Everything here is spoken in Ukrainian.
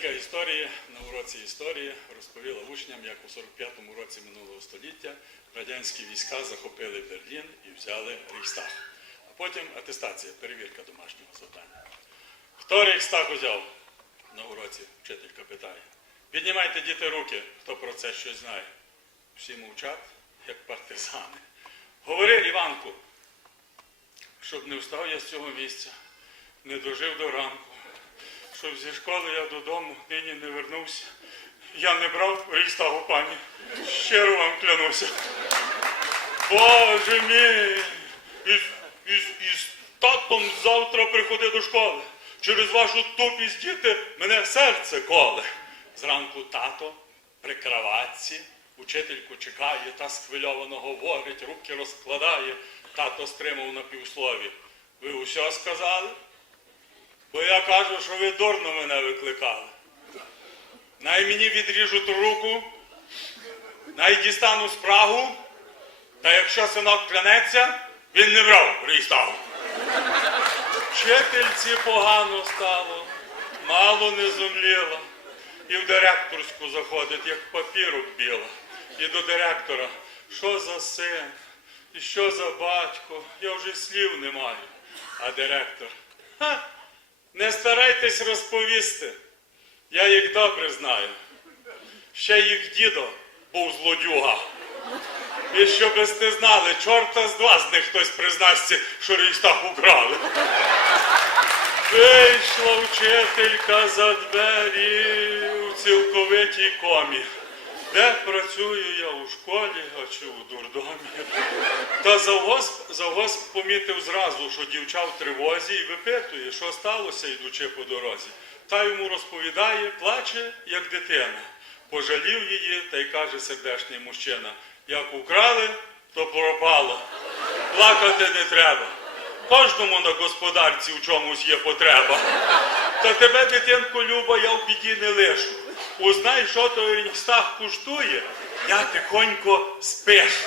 Вчителька історії на уроці історії розповіла учням, як у 45-му році минулого століття радянські війська захопили Берлін і взяли Рейхстаг. А потім атестація, перевірка домашнього завдання. Хто Рейхстаг взяв? На уроці вчителька питає. Піднімайте діти руки, хто про це щось знає. Всі мовчать, як партизани. Говори, Іванку, щоб не встав я з цього місця, не дожив до ранку, щоб зі школи я додому нині не вернувся. Я не брав рейстагу пані. Щиро вам клянуся. Боже мій! Із, із, із татом завтра приходи до школи. Через вашу тупість діти мене серце коле. Зранку тато при кроватці, учительку чекає та схвильовано говорить, руки розкладає. Тато стримав на півслові. Ви усе сказали? Бо я кажу, що ви дурно мене викликали. Най мені відріжуть руку, най дістану спрагу, та якщо синок клянеться, він не брав рейстагу. Вчительці погано стало, мало не зумліла. І в директорську заходить, як папірок біла. І до директора, що за син, і що за батько, я вже слів не маю. А директор, ха, не старайтесь розповісти. Я їх добре знаю. Ще їх дідо був злодюга. І щоб сте знали, чорта з два з них хтось признасться, що Рейхстаг украли. Вийшла вчителька за двері у цілковитій комі. Де працюю я у школі, а чи у дурдомі? Та завгосп, завгосп помітив зразу, що дівча в тривозі і випитує, що сталося, йдучи по дорозі. Та йому розповідає, плаче, як дитина. Пожалів її та й каже сердешний мужчина: як украли, то пропало. Плакати не треба. Кожному на господарці в чомусь є потреба. Та тебе, дитинко Люба, я в біді не лишу. Узнай, що той рейхстаг куштує, я тихонько спишу.